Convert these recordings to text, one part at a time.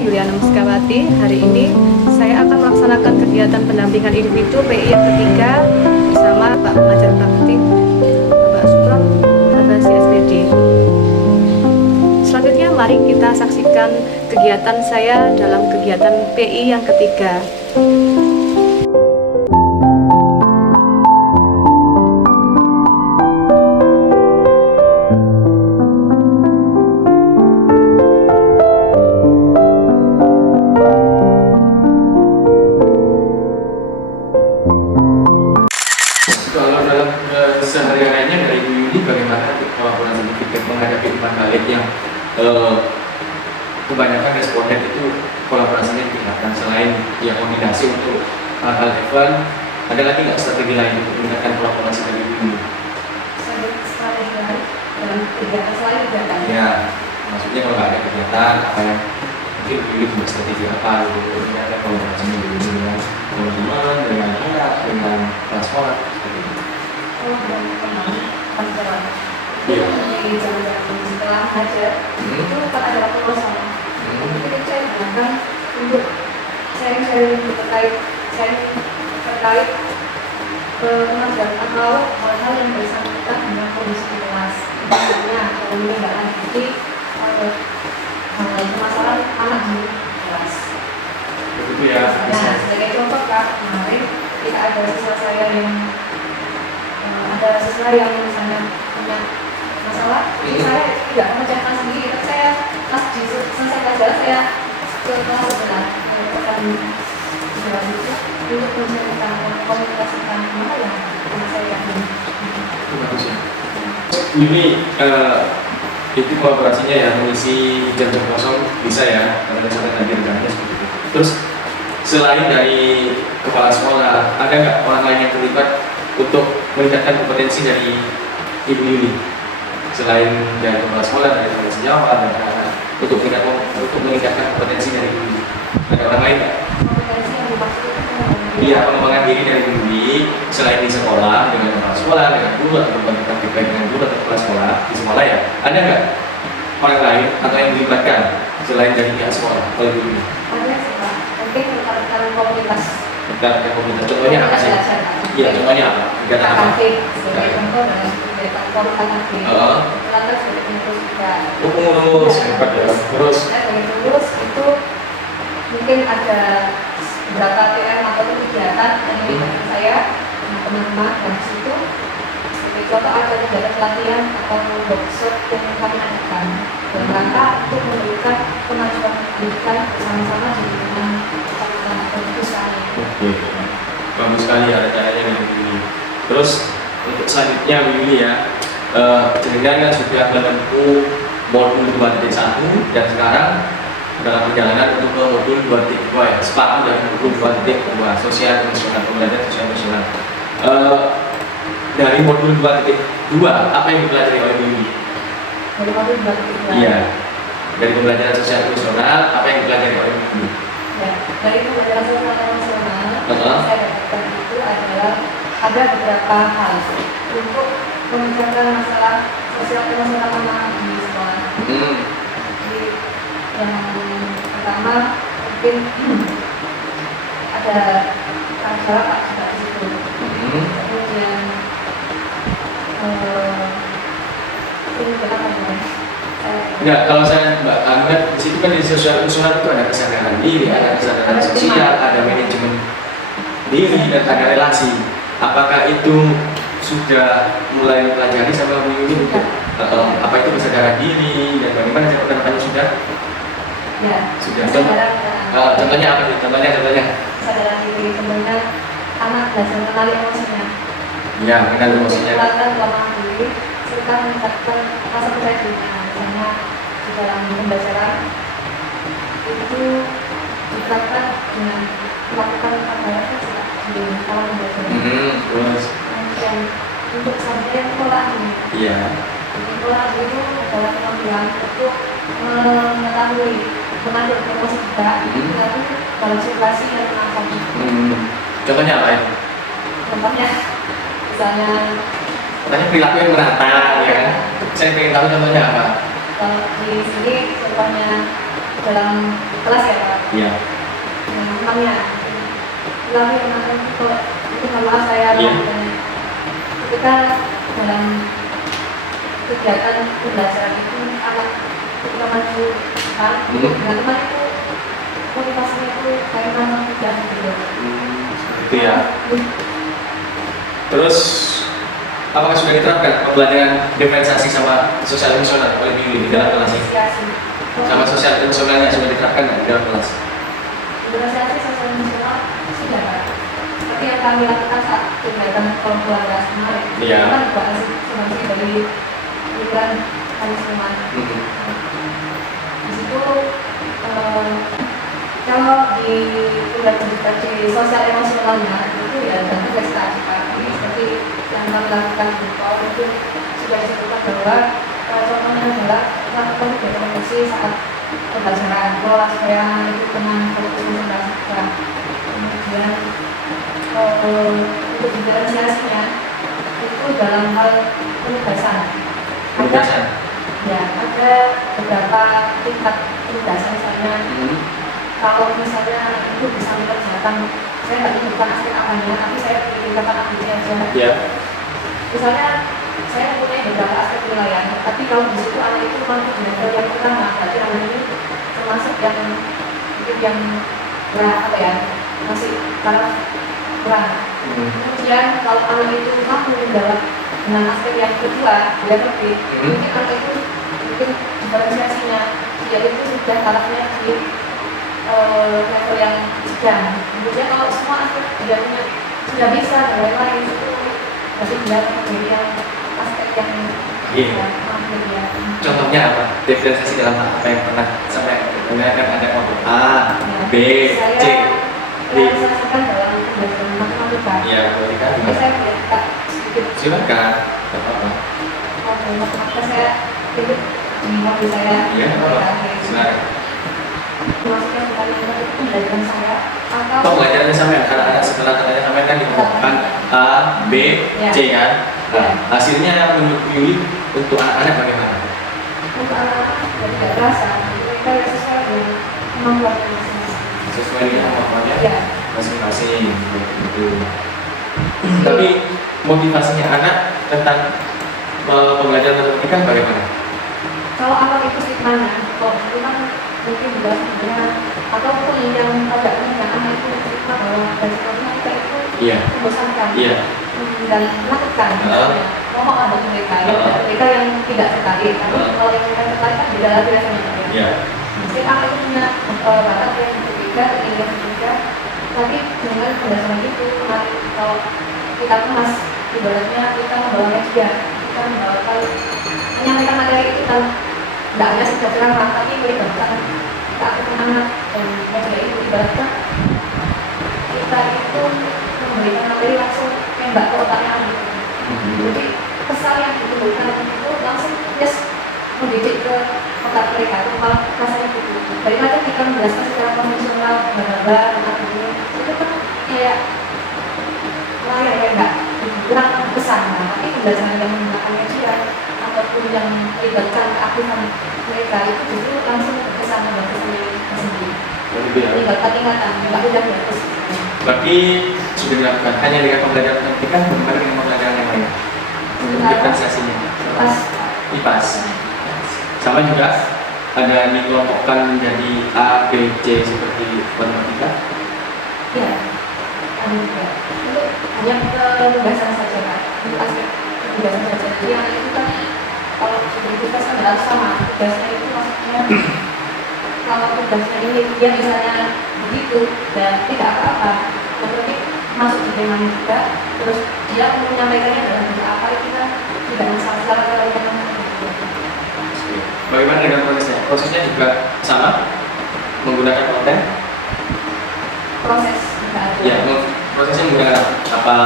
Yuliana Muskawati. Hari ini saya akan melaksanakan kegiatan pendampingan individu PI yang ketiga bersama Pak Pengajar Praktik Bapak Supron Abasi SPD. Selanjutnya mari kita saksikan kegiatan saya dalam kegiatan PI yang ketiga. Kalau dalam sehari-harinya dari Bu Yuli, bagaimana kolaborasi kita menghadapi teman balik yang kebanyakan responden itu kolaborasinya ditingkatkan selain yang koordinasi untuk hal-hal event, ada lagi nggak strategi lain untuk meningkatkan kolaborasi dari Bu Yuli? Strategi lain dalam kegiatan selain kegiatan. Ya, maksudnya kalau nggak ada kegiatan apa yang mungkin Bu Yuli punya strategi apa gitu untuk meningkatkan kolaborasi Bu Yuli dengan teman-teman, dengan anak, dengan kelas sekolah seperti itu. Iya. Di jam-jam setelah ngajar itu kan ada waktu kosong. Jadi saya gunakan untuk sharing terkait pengajaran atau hal-hal yang bersangkutan dengan kondisi kelas. Misalnya kalau ini nggak lanjuti permasalahan anak di kelas. Begitu ya. Nah, sebagai contoh Kak, kemarin ketika ada siswa saya yang misalnya punya masalah, jadi saya tidak memecahkan sendiri, tapi saya pas selesai pelajaran saya ke kelas sebelah akan jalan itu untuk menceritakan komunikasikan mana yang saya yakin. Itu bagus ya. Ini itu kolaborasinya ya, mengisi jam-jam kosong bisa ya, karena sampai tadi rekannya seperti itu. Terus selain dari kepala sekolah, ada nggak orang lain yang terlibat untuk meningkatkan kompetensi dari Ibu Yuli? Selain dari kepala sekolah, dari teman sejawat, dan anak-anak, untuk meningkatkan kompetensi dari Ibu Yuli, ada orang lain nggak? Kompetensi yang dimaksud Iya, pengembangan diri dari Ibu Yuli selain di sekolah dengan kepala sekolah, dengan guru atau memberikan feedback dengan guru atau kepala sekolah di sekolah ya, ada nggak orang lain atau yang dilibatkan selain dari pihak sekolah oleh Ibu Yuli? ada sih Pak, mungkin rekan komunitas. Rekan komunitas, contohnya apa sih? Iya, contohnya apa? Kegiatan apa? Sebagai contoh dalam kegiatan komunitas lantas sebagai pengurus juga. Oh, pengurus, hebat ya. Terus? Sebagai pengurus itu mungkin ada beberapa TM atau kegiatan yang diberikan saya dengan teman-teman dan di situ sebagai contoh ada kegiatan pelatihan atau workshop yang kami adakan dalam rangka untuk memberikan kemajuan pendidikan bersama-sama di lingkungan kecamatan atau desa. Oke, bagus sekali ya rencananya dari Bu Yuli. Terus untuk selanjutnya Bu Yuli ya, jenengan kan sudah menempuh modul 2.1 dan sekarang dalam perjalanan untuk ke modul 2.2 ya, sepakat dari modul 2.2 sosial emosional, pembelajaran sosial emosional. Dari modul 2.2 apa yang dipelajari oleh Bu Yuli? Dari modul 2.2. Iya, dari pembelajaran sosial emosional apa yang dipelajari oleh Bu Yuli? Ya, dari pembelajaran sosial emosional saya dapatkan itu adalah ada beberapa hal untuk memecahkan masalah sosial emosional anak di sekolah. Jadi yang pertama mungkin ada acara Pak juga di situ. Kemudian ini apa namanya? Enggak, kalau saya Mbak Ahmad di situ kan di sosial emosional itu ada kesadaran diri, ada kesadaran sosial, ada manajemen diri dan ada relasi. Apakah itu sudah mulai mempelajari sama Bu Yuli? Apa itu kesadaran diri dan bagaimana cara penerapannya sudah? Ya. Sudah. Contohnya apa sih? Contohnya. Kesadaran diri sebenarnya anak belajar mengenali emosinya. Ya, mengenali emosinya. Mengenalkan lemah diri serta meningkatkan rasa percaya dirinya. Misalnya di dalam pembelajaran itu diterapkan dengan melakukan pembelajaran di dalam pembelajaran. Terus. Dan untuk sampai pola ini. Iya. Pola itu adalah kemampuan untuk mengetahui mengatur emosi kita, tapi dalam situasi yang menangkap. Contohnya apa ya? Contohnya, misalnya. Contohnya perilaku yang merata, ya kan? Saya ingin tahu contohnya apa? Kalau di sini contohnya dalam kelas ya Pak. Iya. Namanya lalu yang akan itu maaf saya Iya. ketika dalam kegiatan pembelajaran itu anak ketika maju kan teman itu motivasinya itu kayak mana tidak gitu. Seperti ya. Terus apakah sudah diterapkan pembelajaran diferensiasi sama sosial emosional oleh Yuli di dalam kelas ini? Sama sosial emosionalnya sudah diterapkan nggak di dalam kelas? Diferensiasi sosial emosional sudah Pak. Tapi yang kami lakukan saat kegiatan keluarga kemarin Iya. kan juga hasil dari pikiran kami semua. Di situ kalau di udah di sosial emosionalnya itu ya dan prestasi Pak. Ini seperti yang kami lakukan di sekolah itu sudah disebutkan bahwa contohnya adalah melakukan kegiatan komunikasi saat pembelajaran pola supaya itu tenang fokus konsentrasi. Kemudian untuk diferensiasinya itu dalam hal penugasan. Penugasan? Ya, ada beberapa tingkat penugasan misalnya. Kalau misalnya itu bisa mengerjakan, saya nggak tunjukkan aspek apanya, tapi saya tunjukkan aktifnya aja. Iya. Misalnya saya mempunyai beberapa aspek wilayah, tapi kalau di situ anak itu mampu belajar yang pertama, berarti anak ini termasuk yang mungkin yang kurang apa ya, masih taraf kurang. Kemudian kalau anak itu mampu menjawab dengan aspek yang kedua, dia lebih, mungkin anak itu mungkin diferensiasinya dia itu sudah tarafnya di level yang sedang. Kemudian kalau semua aspek dia punya sudah bisa dan lain-lain itu berarti dia menjadi yang aspek yang mampu dia. Contohnya apa? Diferensiasi dalam apa yang pernah sampai menggunakan ada kelompok A, B, C, D. Realisasikan dalam pembelajaran matematika. Iya, matematika. Jadi saya minta sedikit. Silakan, tidak apa-apa. Matematika saya sedikit di hobi saya. Iya, apa-apa. Silakan. Maksudnya bukan yang itu pembelajaran saya atau Pembelajarannya sama ya, karena ada setelah katanya sampai kan dikelompokkan A, B, C kan. Nah, hasilnya menurut Yuli untuk anak-anak bagaimana? untuk anak yang tidak terasa mereka yang sesuai dengan kemampuan masing-masing. Sesuai dengan kemampuannya Ya. masing-masing. Begitu. Tapi motivasinya anak tentang pembelajaran matematika bagaimana? Kalau anak itu stigmanya, kalau itu kan mungkin juga sebenarnya ataupun yang agak punya anak itu stigma bahwa belajar matematika itu Iya. membosankan Iya. dan menakutkan. Ngomong ada mereka yang tidak tertarik, tapi kalau yang mereka tertarik kan beda lagi rasanya. Iya. Mungkin anak itu punya bakat yang berbeda, keinginan yang berbeda, tapi dengan berdasarkan itu, kalau kita kemas, ibaratnya kita membawa media, kita membawakan menyampaikan materi itu kan tidak hanya sekedar ceramah, tapi melibatkan keaktifan anak dan media itu ibaratnya kita itu memberikan materi langsung nembak ke otaknya gitu. Jadi pesan yang dituliskan itu langsung yes mendidik ke otak mereka itu malah rasanya gitu. Daripada kita menjelaskan secara konvensional gambar itu kan kayak layar ya enggak kurang pesan, tapi pembelajaran yang menggunakan media ataupun yang melibatkan keaktifan mereka itu justru langsung berkesan dan tersendiri. Melibatkan ingatan, enggak mudah dihapus. Berarti sudah dilakukan hanya dengan pembelajaran matematika, bagaimana dengan pembelajaran yang lain? Diferensiasinya. IPAS. Sama juga ada dikelompokkan menjadi A, B, C seperti matematika. Iya, ada juga. Itu hanya penugasan saja Pak. Itu aspek penugasan saja. Jadi yang itu kan kalau tugas kan harus sama. Tugasnya itu maksudnya kalau tugasnya ini dia misalnya begitu dan tidak apa-apa, tetapi masuk di temanya juga. Terus dia menyampaikannya dalam bentuk apa itu kan tidak masalah kalau kita Bagaimana dengan prosesnya? Prosesnya juga sama, menggunakan konten. proses Ya, prosesnya menggunakan apa?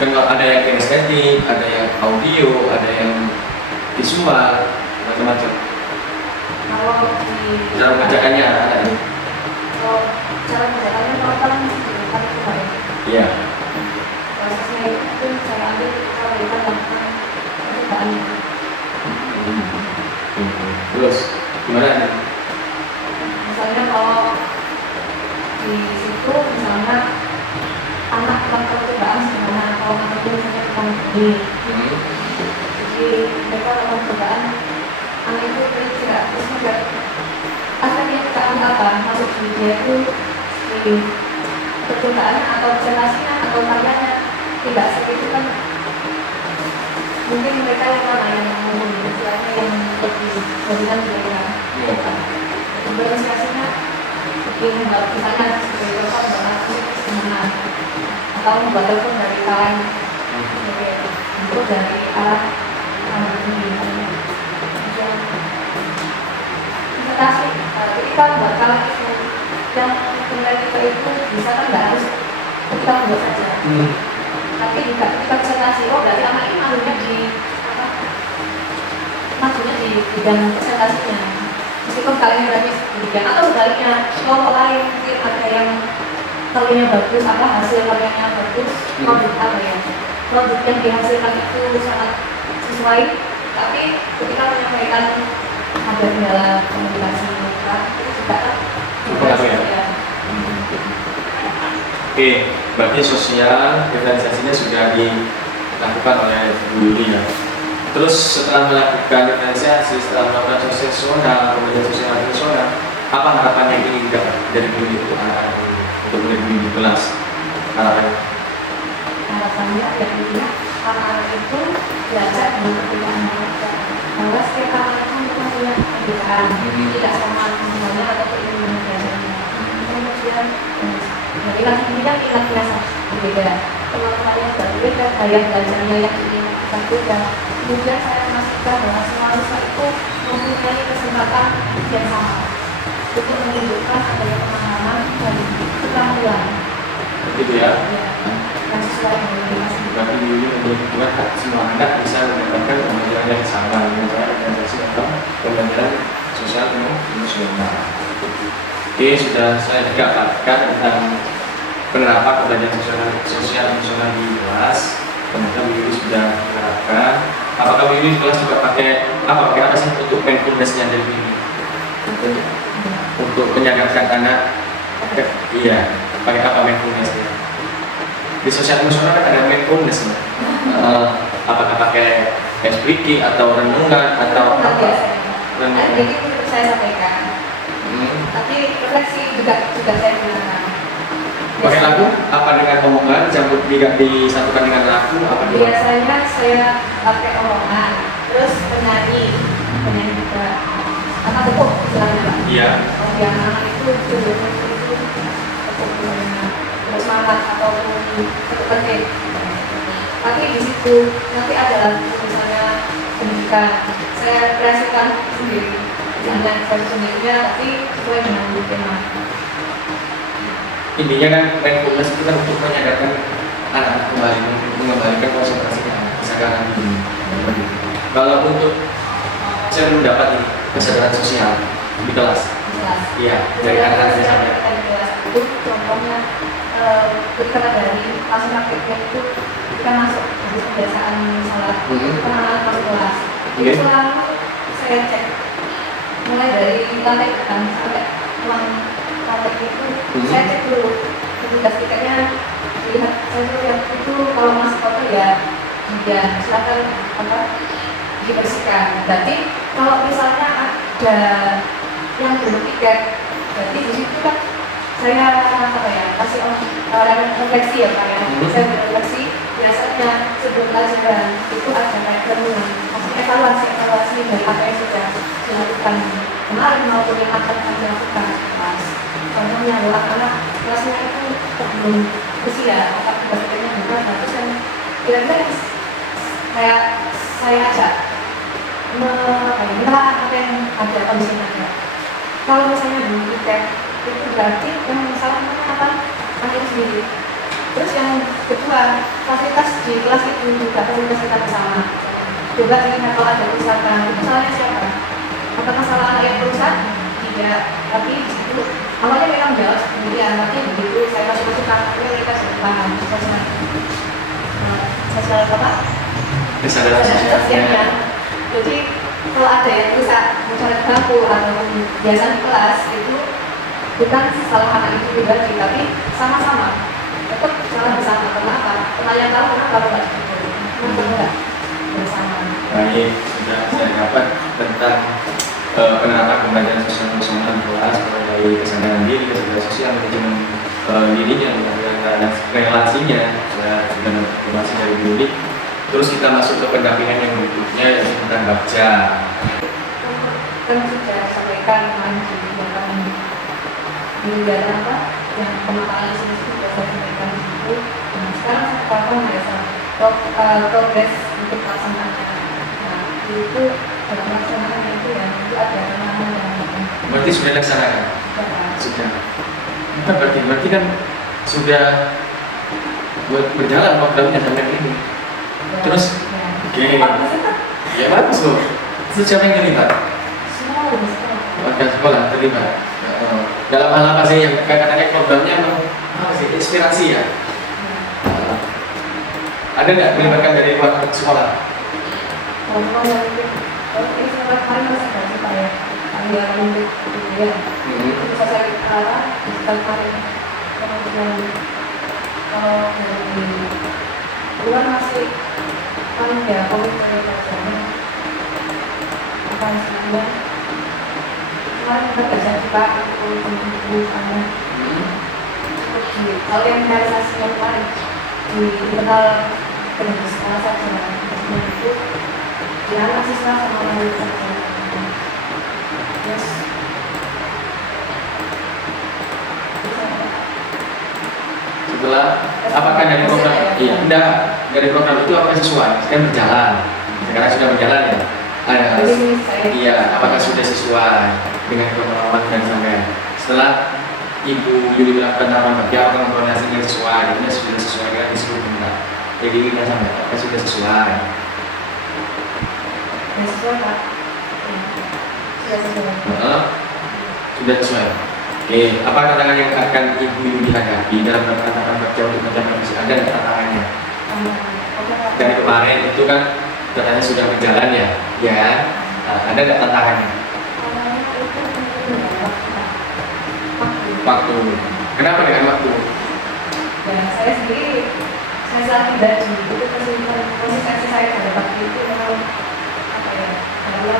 Kan ada yang kinestetik, ada yang audio, ada yang visual, macam-macam. kalau di Cara mengerjakannya ada. kalau cara kerjanya kalau kan kemarin Iya. prosesnya itu saya ambil kalau kita lakukan percobaan. Terus gimana? Misalnya ini. Jadi mereka melakukan percobaan anak itu tidak terus juga akhirnya percobaan apa masuk di dia itu di percobaannya atau presentasinya atau karyanya tidak seperti kan mungkin mereka yang mana yang ngomong istilahnya yang lebih dominan mereka berprestasinya mungkin misalnya sebagai telepon berlaku gimana atau membuat telepon dari kawan itu dari arah ini presentasi ketika membuat kawan itu yang nilai kita itu bisa kan nggak harus kita buat saja tapi juga kita presentasi berarti anak ini maksudnya di bidang presentasinya meskipun kalian berarti demikian atau sebaliknya kelompok lain mungkin ada yang karyanya bagus hasil karyanya bagus produk yang dihasilkan itu sangat sesuai tapi ketika menyampaikan ada kendala komunikasi itu juga ya. Oke, berarti sosial diferensiasinya sudah dilakukan oleh Bu Yuli ya. Terus setelah melakukan diferensiasi, setelah melakukan sosial, kemudian sosial nasional, apa harapan yang ingin dari Bu Yuli untuk anak-anak untuk murid-murid di kelas? Harapannya intinya anak-anak itu belajar dengan kebijakan mereka bahwa setiap anak itu punya kebijakan tidak sama semuanya atau keinginan biasanya kemudian jadi kan intinya ingat biasa berbeda teman-temannya berbeda gaya belajarnya yang ingin berbeda kemudian saya memastikan bahwa semua siswa itu mempunyai kesempatan yang sama untuk menunjukkan adanya pemahaman dan kemampuan gitu ya? Yang sesuai dengan berarti Bu Yuli menunjukkan semua anak bisa mendapatkan pembelajaran yang sama dengan cara organisasi atau pembelajaran sosial emosional. Oke, sudah saya juga dapatkan tentang penerapan pembelajaran sosial emosional di kelas. Kemudian Bu Yuli sudah menerapkan. Apakah Bu Yuli di kelas juga pakai apa sih untuk mindfulness-nya dari Bu Yuli? Untuk menyadarkan anak, iya, pakai apa mindfulness-nya? Di sosial emosional kan ada mindfulness, apakah pakai speaking atau renungan atau apa? Renungan. Jadi itu saya sampaikan. Tapi refleksi juga saya gunakan. Pakai lagu? Apa dengan omongan? Campur tidak disatukan dengan lagu? Apa biasanya saya pakai omongan, terus penyanyi juga. Karena tepuk istilahnya Pak. Iya. Kalau yang anak itu tepuk semangat ataupun ketik. Tapi di situ nanti ada lagu misalnya pendidikan. Saya kreasikan sendiri, jangan versi sendirinya, tapi sesuai dengan tema. Intinya kan mindfulness itu kan untuk menyadarkan anak kembali, mengembalikan konsentrasinya kesadaran ini. Kalau untuk saya belum dapat ini kesadaran sosial di kelas. Iya, dari anak-anak misalnya. Itu contohnya ketika dari langsung praktiknya itu kita masuk di kebiasaan salah anak-anak masuk kelas. Jadi selalu saya cek mulai dari lantai depan sampai ruang lantai itu saya cek dulu tugas tiketnya lihat saya lihat itu kalau masih kotor ya silakan dibersihkan. Berarti kalau misalnya ada yang belum tiket berarti di situ kan saya kasih refleksi ya Pak ya. Saya berefleksi biasanya sebelum pelajaran itu ada kayak renungan, maksudnya evaluasi dari apa yang sudah dilakukan kemarin maupun yang akan dilakukan kelas. Contohnya adalah anak kelasnya itu belum bersih ya, apakah tugas-tugasnya bukan, terus yang kira-kira saya ajak menelaah apa yang ada kondisinya ada. Kalau misalnya belum tiket itu berarti yang salahnya apa? Anak sendiri. Terus yang kedua, fasilitas di kelas itu juga fasilitas kita bersama. Coba lihat kalau ada kerusakan, itu salahnya siapa? Apakah salah anak yang rusak? Tidak. Tapi di situ awalnya memang jawab kemudian, tapi begitu saya kasih masukan, mereka sudah paham. Sosial apa? Kesadaran sosialnya. Jadi kalau ada yang rusak, misalnya bangku atau biasa di kelas itu bukan salah anak itu pribadi, tapi sama-sama tetap salah bersama. Kenapa? Karena yang tahu kenapa bukan baik, sudah saya dapat tentang penerapan pembelajaran sosial emosional di kelas, mulai dari kesadaran diri, kesadaran sosial, manajemen dirinya, dan relasinya, sudah informasi dari diri. Terus kita masuk ke pendampingan yang berikutnya, yaitu tentang baca. Kan sudah sampaikan di belakang minggu apa yang pemaparan di sini sudah saya sampaikan di situ. Nah, sekarang saya paham ya progres untuk pelaksanaannya. Nah, itu dalam pelaksanaannya itu ya itu ada nama yang Berarti sudah dilaksanakan? Sudah. Bukan berarti kan sudah berjalan programnya sampai ini. Terus, oke. Ya bagus loh. Itu siapa yang terlibat? Warga sekolah terlibat. Dalam hal apa sih yang katanya programnya apa sih? Inspirasi ya? Ada nggak melibatkan dari warga sekolah? Ini sempat kemarin masih gaji Pak ya, anggaran untuk kemudian itu bisa saya arah sekitar kemarin. Kemudian kalau dari luar masih kan ya komit dari pelajarannya apa istilahnya kemarin kita kerja juga untuk teman-teman kalau yang realisasinya kemarin di internal kedua sekolah saja itu ya mahasiswa sama orang yang saja yes Setelah apakah dari program iya enggak dari program itu apa sesuai kan berjalan sekarang sudah berjalan ya ada iya apakah sudah sesuai dengan pengalaman dan sampai setelah Ibu Yuli melakukan tahapan kerja apakah koordinasinya sesuai ini sudah sesuai dengan disuruh enggak jadi kita sampai apakah sudah sesuai sesuai Pak sudah sesuai sudah sesuai. Oke, apa tantangan yang akan Ibu Yuli hadapi dalam melakukan kerja untuk mencapai misi Anda dan tantangannya? Dari kemarin itu kan katanya sudah berjalan ya, ya. Ada nggak tantangannya? Waktu. Kenapa dengan waktu? Ya, saya sendiri saya saat tidak itu konsistensi saya pada waktu itu memang apa ya?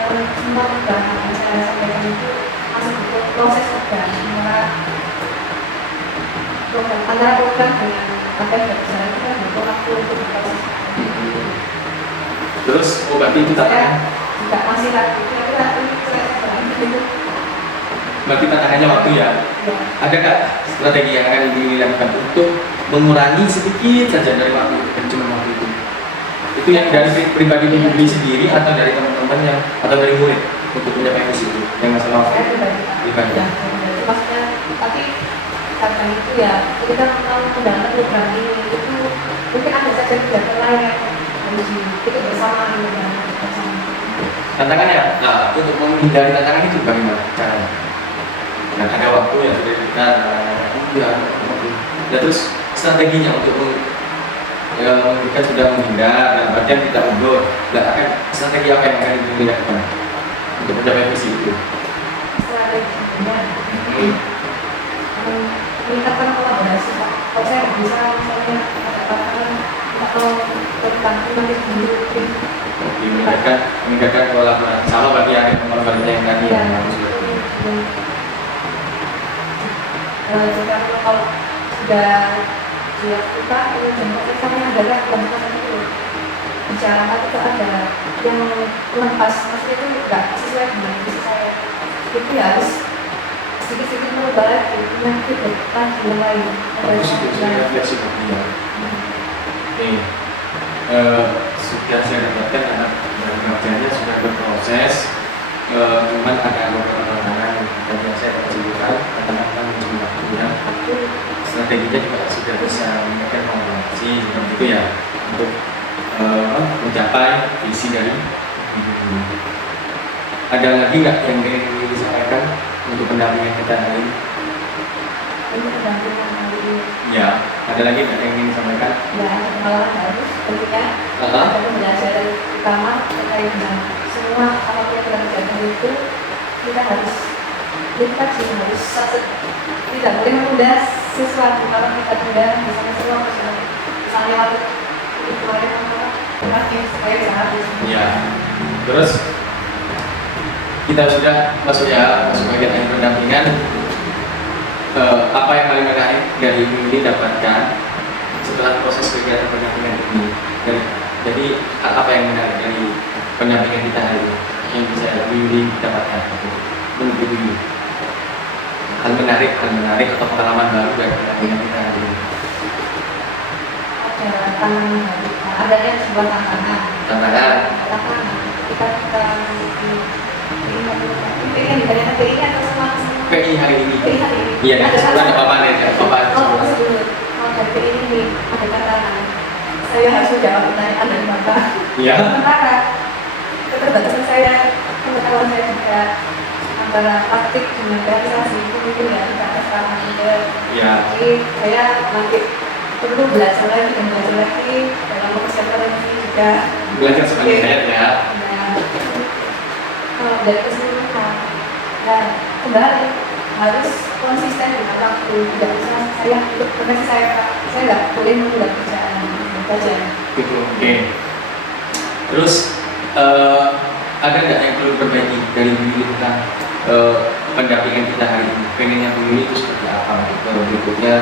Kalau semua perubahan yang saya sampaikan itu masuk ke proses program antara program dengan apa yang berjalan itu kan butuh waktu untuk proses. Terus, berarti itu tantangan? Juga masih lagi, kira-kira ini saya itu. Berarti tantangannya waktu ya? Ya. Ada nggak strategi yang akan dilakukan untuk mengurangi sedikit saja dari waktu dan cuma waktu itu? Itu yang dari pribadi Yuli sendiri atau dari teman-teman yang atau dari murid untuk mencapai misi itu yang masalah waktu? Pribadi. Ya, maksudnya tapi karena itu ya kita mau mendalam program ini itu mungkin ada saja kegiatan lain yang harus kita bersama bersama. Tantangannya, nah untuk menghindari tantangan itu bagaimana caranya? Dan ada waktu yang sudah kita ya terus strateginya untuk kita sudah menghindar dan bagian kita mundur dan akan strategi apa yang akan dilakukan untuk mencapai visi itu? Strateginya meningkatkan kolaborasi Pak. Kalau saya bisa misalnya katakan atau tentang meningkatkan kolaborasi sama bagi yang kolaborasinya yang tadi yang harus jika kalau sudah dilakukan untuk sama yang ada kelompok itu bicara itu ada yang lepas maksudnya itu enggak sesuai dengan visi saya itu ya harus sedikit-sedikit merubah lagi yang tidak lagi yang lain fleksibel ya. Nih sudah saya dapatkan anak kerjanya sudah berproses cuman ada beberapa tantangan dan yang saya dapat sebutkan tantangan menjadi waktunya strateginya juga sudah bisa meningkatkan kolaborasi seperti itu ya untuk mencapai visi dari ada lagi nggak yang ingin disampaikan untuk pendampingan kita hari ini? Ya, ada lagi nggak yang ingin disampaikan? Ya, pengalaman bagus tentunya ada pembelajaran utama terkait dengan semua apapun yang kita kerjakan itu kita harus tidak boleh menunda sesuatu kalau kita tunda misalnya semua misalnya waktu itu kemarin supaya bisa habis. Ya. Terus kita sudah masuk bagian akhir pendampingan. Apa yang paling menarik dari ini dapatkan setelah proses kegiatan pendampingan ini? Jadi apa yang menarik dari pendampingan kita hari ini yang bisa Yuli dapatkan? Menurut Yuli, hal menarik atau pengalaman baru dari pendampingan kita hari ini? Ada tantangan baru, adanya sebuah tantangan. Tantangan. Kita pengen ditanyakan PI atau sama PI hari ini. PI hari ini. Iya, ada apa nih? Oh, sebelum dari PI ini ada tantangan. Saya harus menjawab pertanyaan dari Bapak. Iya. Sementara keterbatasan saya, pengetahuan saya juga antara praktik dengan realisasi itu mungkin ya tidak sekarang juga. Iya. Jadi saya nanti perlu belajar lagi dan belajar lagi dalam mempersiapkan ini juga. Belajar sebagai head ya. Dari keseluruhan dan kembali harus konsisten dengan waktu, tidak bisa saya untuk profesi saya nggak boleh menunda kerjaan saja. Gitu, oke. Terus ada nggak yang perlu diperbaiki dari Yuli tentang pendampingan kita hari ini? Pengennya Yuli itu seperti apa? Berikutnya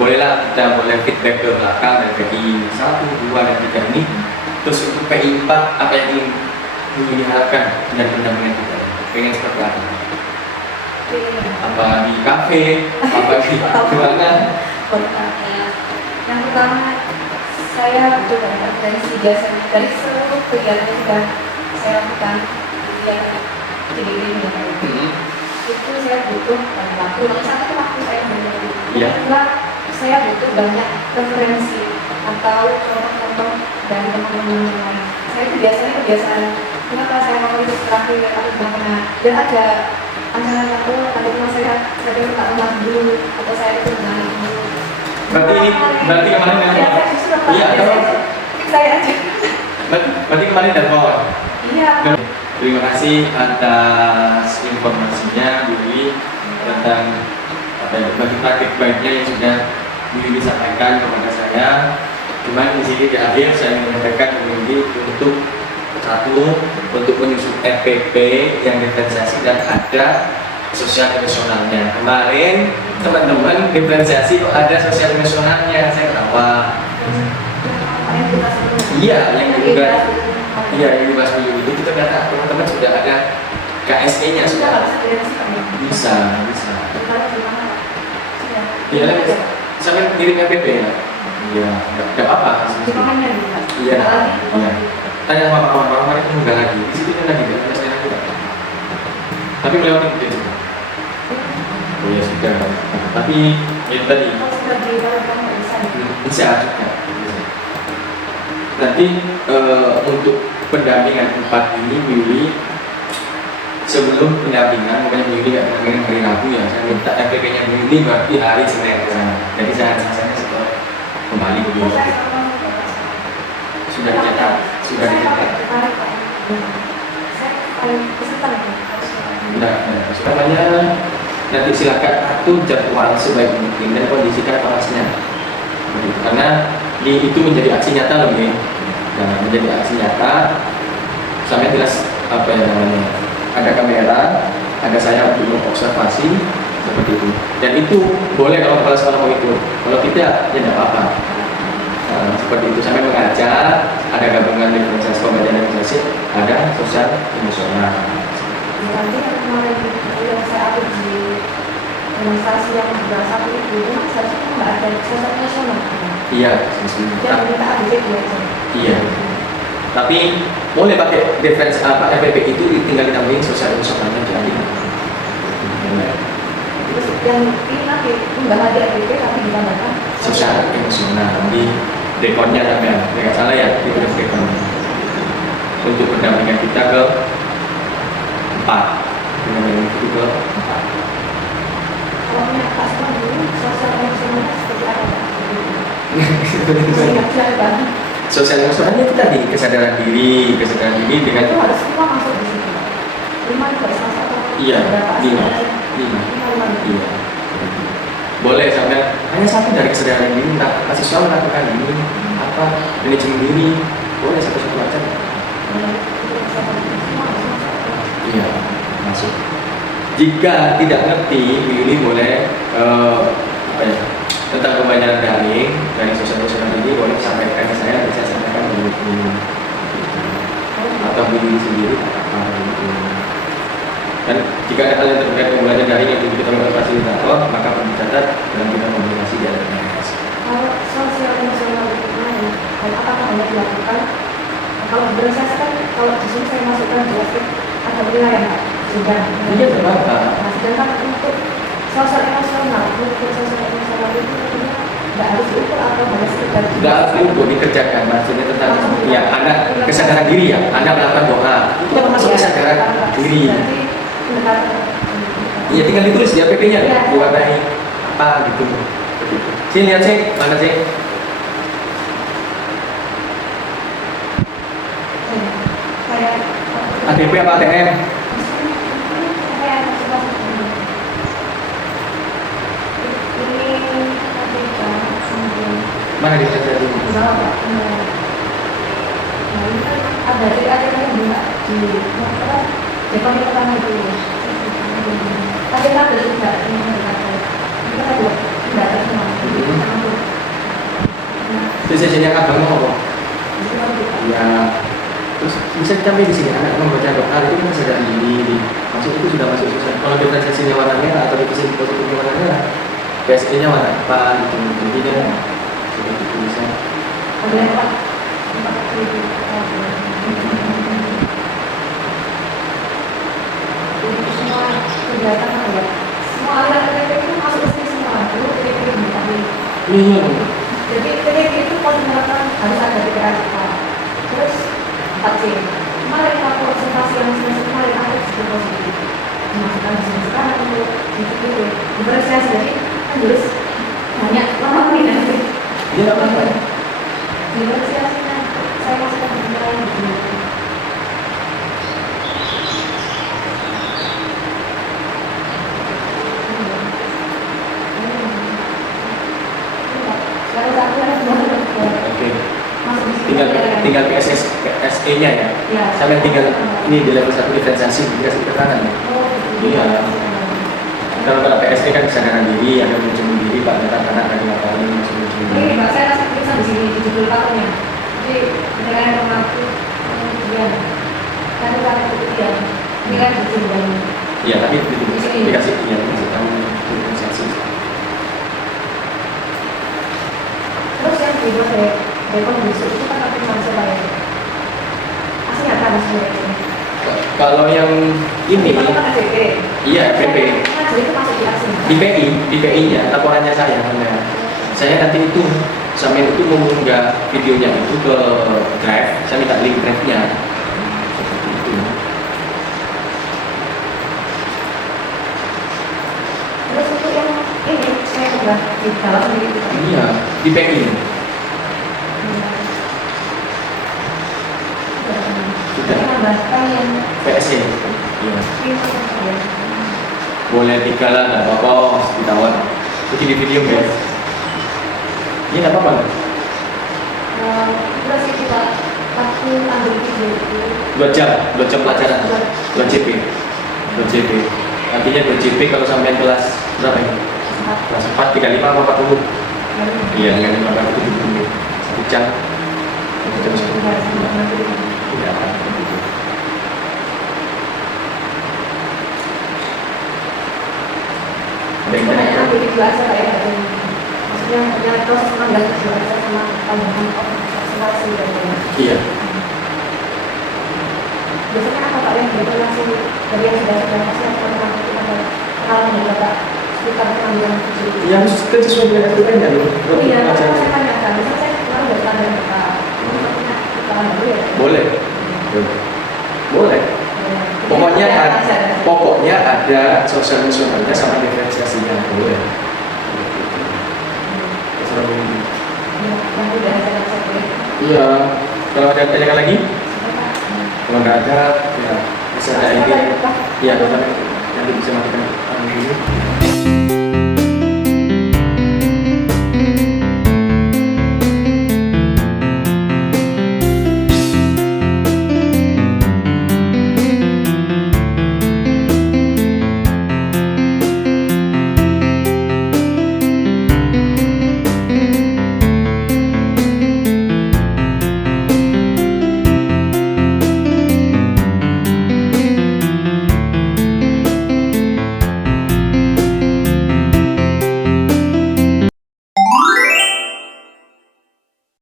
bolehlah kita boleh feedback ke belakang dari PI 1, 2, dan 3 ini. Terus untuk PI 4 apa yang ingin Yuli harapkan dari pendampingan kita? Pengen seperti apa? Apa di kafe? Apa di mana? Yang pertama, saya butuh banyak dari dari seluruh kegiatan yang sudah saya lakukan di ini itu saya butuh banyak waktu. Yang satu waktu saya menunggu. Yang kedua, saya butuh banyak referensi atau contoh-contoh dari teman-teman yang lain. Saya itu biasanya kebiasaan kenapa saya mau itu terakhir atau bagaimana dan ada antara aku tadi rumah saya minta rumah dulu atau saya itu dengan dulu. Berarti kemarin yang iya, saya aja. Berarti kemarin dan bawah. Iya. Terima kasih atas informasinya Yuli tentang bagi praktik baiknya yang sudah Yuli sampaikan kepada saya. Cuman di sini di akhir saya menyampaikan Yuli untuk menyusun RPP yang diferensiasi dan ada sosial emosionalnya. Kemarin teman-teman diferensiasi kok ada sosial emosionalnya, saya ketawa. Iya, yang dibahas dulu itu ternyata teman-teman sudah ada KSE-nya sudah. Bisa. Iya, sampai kirim RPP ya. Iya, nggak apa. Iya. Tanya sama kawan-kawan itu enggak lagi. Di situ lagi enggak ada lagi. Tapi melewati mungkin juga. Oh ya sudah. Tapi itu tadi bisa juga. Nanti untuk pendampingan 4 ini Yuli sebelum pendampingan, makanya Yuli nggak pendampingan hari Rabu ya. Saya minta RPP-nya Yuli berarti hari Senin. Jadi saya setelah kembali ke Yuli. Sudah dicetak. Namanya nanti silakan atur jadwal sebaik mungkin dan kondisikan kelasnya. Karena itu menjadi aksi nyata loh ya. Nah, menjadi aksi nyata sampai jelas apa yang namanya ada kamera, ada saya untuk observasi seperti itu. Dan itu boleh kalau kepala sekolah mau ikut. Kalau tidak ya tidak apa-apa. Seperti itu sampai mengajar, ada gabungan diferensiasi pembelajaran diferensiasi, ada sosial emosional. Nanti kemarin yang saya ambil di demonstrasi yang berasal itu seharusnya nggak ada sosial emosional. Iya, yang kita ambil itu aja. Iya. Tapi boleh pakai defense RPP itu tinggal ditambahin sosial emosionalnya jadi. Terus yang ini nanti nggak ada RPP tapi ditambahkan sosial emosional di dekonnya sampai nggak salah ya di dekonnya. Untuk pendampingan kita ke 4. Pendampingan itu ke 4. Kalau punya customer dulu sosial emosional seperti apa? Sosial emosionalnya itu tadi kesadaran diri dengan itu harus 5 masuk di situ. 5 juga salah satu. Iya, 5. Iya. Boleh sampai hanya satu dari kesadaran diri, mahasiswa melakukan ini apa manajemen diri, boleh satu-satu aja. Iya, masuk. Jika tidak ngerti, Willy boleh apa ya, tentang pembelajaran daring dari sosial ini boleh sampaikan ke saya, nanti saya sampaikan dulu atau Willy sendiri apa gitu. Dan jika ada hal yang terkait pembelajaran daring yang kita lakukan fasilitator, maka perlu dicatat dalam kita komunikasi di LMS. Kalau sosial emosional itu gimana? Dan apakah hanya dilakukan kalau berdasarkan kalau di sini saya masukkan jelaskan ada wilayah Pak sudah. Iya berapa? Nah, sedangkan untuk sosial emosional itu tentunya tidak harus diukur atau hanya sekedar Tidak harus diukur, dikerjakan. Maksudnya tentang ya Anda kesadaran diri ya, Anda melakukan doa itu kan termasuk kesadaran diri. Iya tinggal ditulis di APP-nya diwarnai apa gitu. Sini lihat sih, mana sih? ADP apa ATM? Mana di kerja dulu? Ada di juga di Jepang pertama itu. Tapi ada juga kita juga tidak semua. Biasanya abang mau apa? Ya, terus bisa ditambahin di sini anak membaca doa itu kan sadar diri, masuk itu sudah masuk susah. Kalau diferensiasinya warna merah atau divisi positifnya warna merah, PSE-nya warna apa gitu, jadi kan sudah itu bisa. Ada apa? Jadi semua kegiatan apa ya? Semua aliran itu masuk ke sini semua. Dulu Iya. jadi PDP itu konsentrasi harus ada pikiran kita. Terus 4C. Kemarin waktu presentasi yang semester kemarin ada disebut positif. Dimasukkan di sini sekarang untuk itu diferensiasi jadi kan tulis banyak lama ini nanti. Iya apa? Diferensiasinya saya masukkan di lain begini. Oke. Tinggal PSE-nya ya. Sampai tinggal ini di level 1 diferensiasi dikasih keterangan ya. Iya. Kalau PSE kan kesadaran diri, ada mencuri diri, Pak anak akan ngapain mencuri diri. Mbak saya kasih tulisan di sini di judul tahunnya. Jadi dengan mengaku kemudian karena kemudian ini kan judul. Iya, tapi dikasih ya dikasih tahu diferensiasi. Terus yang dibuat dari kondisi itu kan tapi masih lain. Aslinya kan sebenarnya. Kalau yang ini, iya PP, di PI-nya laporannya saya, nanti itu sampai itu mengunggah videonya itu ke Drive, saya minta link Drive-nya. Terus untuk yang ini saya udah di dalam sendiri. Iya, di PI. Sudah. Menambahkan yang PSE. Iya. Boleh tiga lah, nggak apa-apa, ditawar. Itu di video guys. Ini nggak apa-apa nggak? Terus kita waktu ambil video itu 2 jam pelajaran, 2 JP. Artinya 2 JP kalau sampai kelas berapa ini? Kelas 4, 35 atau 40? Iya, dengan 570 menit. 1 jam. 1 jam 10. Tidak akan begitu. itu hanya ambil video aja Pak ya, maksudnya hanya proses mengambil video aja sama tambahan observasi dan lain-lain. Iya. Biasanya apa Pak yang berrelasi dari yang sudah pasti atau memang itu ada pengalaman dari Bapak sekitar pengambilan video itu? Yang sesuai dengan SPM ya loh. Oh iya, saya tanyakan, misalnya saya kenal dari pelanggan Bapak, pelanggan dulu ya? Boleh. Pokoknya ada sosial emosionalnya sama diferensiasinya boleh. Iya. Kalau ada tanyakan lagi? Kalau nggak ada, ya bisa ada ini. Iya, nanti bisa matikan ini.